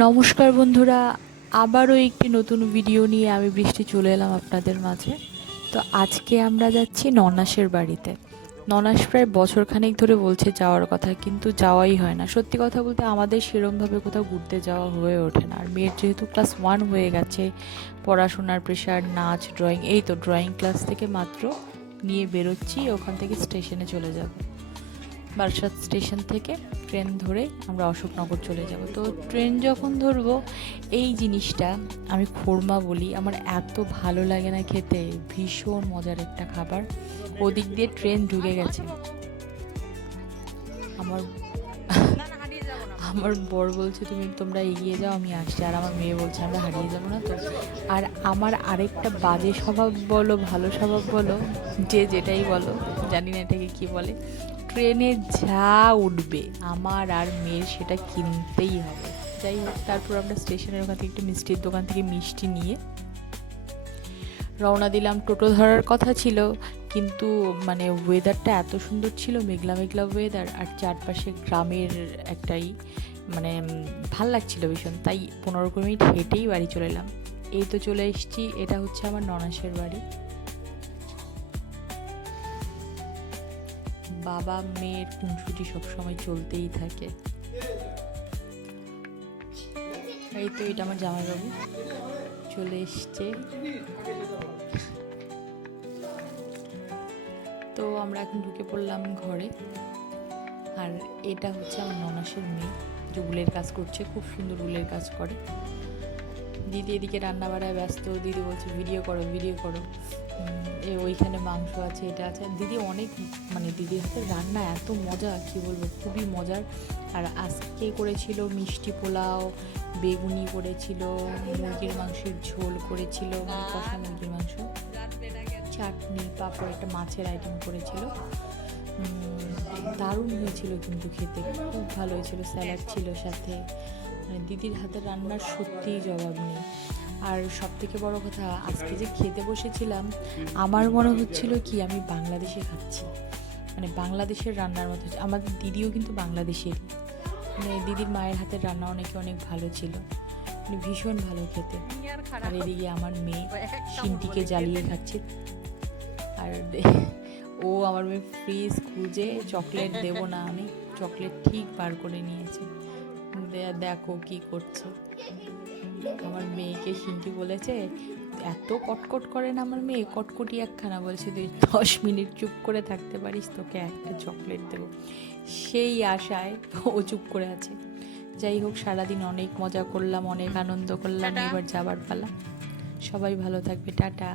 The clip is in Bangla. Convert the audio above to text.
নমস্কার বন্ধুরা, আবারও একটি নতুন ভিডিও নিয়ে আমি বৃষ্টি চলে এলাম আপনাদের মাঝে। তো আজকে আমরা যাচ্ছি ননাসের বাড়িতে। ননাস প্রায় বছরখানেক ধরে বলছে যাওয়ার কথা, কিন্তু যাওয়াই হয় না। সত্যি কথা বলতে আমাদের সেরমভাবে কোথাও ঘুরতে যাওয়া হয়ে ওঠে না। আর মেয়ের যেহেতু ক্লাস 1 হয়ে গেছে, পড়াশোনার প্রেশার, নাচ, ড্রয়িং, এই তো ড্রয়িং ক্লাস থেকে মাত্র নিয়ে বেরোচ্ছি, ওখান থেকে স্টেশনে চলে যাব। বারাসাত স্টেশন থেকে ট্রেন ধরে আমরা অশোকনগর চলে যাব। তো ট্রেন যখন ধরবো, এই জিনিসটা আমি খোরমা বলি, আমার এত ভালো লাগে না খেতে, ভীষণ মজার একটা খাবার। ওদিক দিয়ে ট্রেন ঢুকে গেছে। আমার আমার বর বলছে তোমরা এগিয়ে যাও, আমি আসছি। আর আমার মেয়ে বলছে আমরা হারিয়ে যাবো না তো। আর আমার আরেকটা বাজে স্বভাব বলো, ভালো স্বভাব বলো, যে যেটাই বলো, জানি না এটাকে কি বলে, ট্রেনে যা উঠবে আমার আর মেয়ের সেটা কিনতেই হবে। যাই হোক, তারপর আমরা স্টেশনের ওখান থেকে একটু মিষ্টির দোকান থেকে মিষ্টি নিয়ে রওনা দিলাম। টোটো ধরার কথা ছিল, কিন্তু মানে ওয়েদারটা এত সুন্দর ছিল, মেঘলা মেঘলা ওয়েদার, আর চারপাশে গ্রামের একটাই মানে ভাল লাগছিল ভীষণ। তাই 15 মিনিট হেঁটেই বাড়ি চলে এলাম। এই তো চলে এসেছি, এটা হচ্ছে আমার ননাসের বাড়ি। বাবা মেয়ের খুনসুটি সবসময় চলতেই থাকে। এই তো এটা আমার জামাইবাবু চলে এসছে। তো আমরা এখন ঢুকে পড়লাম ঘরে। আর এটা হচ্ছে আমার ননাসের মেয়ে, যে উলের কাজ করছে, খুব সুন্দর উলের কাজ করে। দিদি এদিকে রান্না বাড়ায় ব্যস্ত। দিদি বলছে ভিডিও করো ভিডিও করো। ওইখানে মাংস আছে, এটা আছে। দিদি অনেক মানে দিদির হাতে রান্না এত মজা, কি বলবো, খুবই মজার। আর আজকে করেছিল মিষ্টি পোলাও, বেগুনি করেছিল, মুরগির মাংসের ঝোল করেছিল, মানে কষা মুরগির মাংস, চাটনি, পাঁপড়, একটা মাছের আইটেম করেছিল। দারুণ হয়েছিল কিন্তু খেতে, খুব ভালো হয়েছিল। স্যালাড ছিল সাথে। মানে দিদির হাতের রান্নার সত্যিই জবাব নেই। আর সব থেকে বড় কথা, আজকে যে খেতে বসেছিলাম, আমার মনে হচ্ছিল কি আমি বাংলাদেশে খাচ্ছি, মানে বাংলাদেশের রান্নার মতো। আমাদের দিদিও কিন্তু বাংলাদেশেরই, মানে দিদির মায়ের হাতের রান্না অনেক ভালো ছিল, মানে ভীষণ ভালো খেতে। আর এদিকে আমার মেয়ে সিনটিকে জ্বালিয়ে খাচ্ছে। আর ও আমার মেয়ে ফ্রিজ খুঁজে চকলেট দেবো না, আমি চকলেট ঠিক বার করে নিয়েছি। দেখো কি করছে। আমার মেয়েকে সিনটি বলেছে, এত কটকট করে না আমার মেয়ে, কটকটি একখানা, বলছে তুই 10 মিনিট চুপ করে থাকতে পারিস, তোকে একটা চকলেট দেবো। সেই আশায় ও চুপ করে আছে। যাই হোক, সারাদিন অনেক মজা করলাম, অনেক আনন্দ করলাম। এবার যাবার পালা। সবাই ভালো থাকবে, টাটা।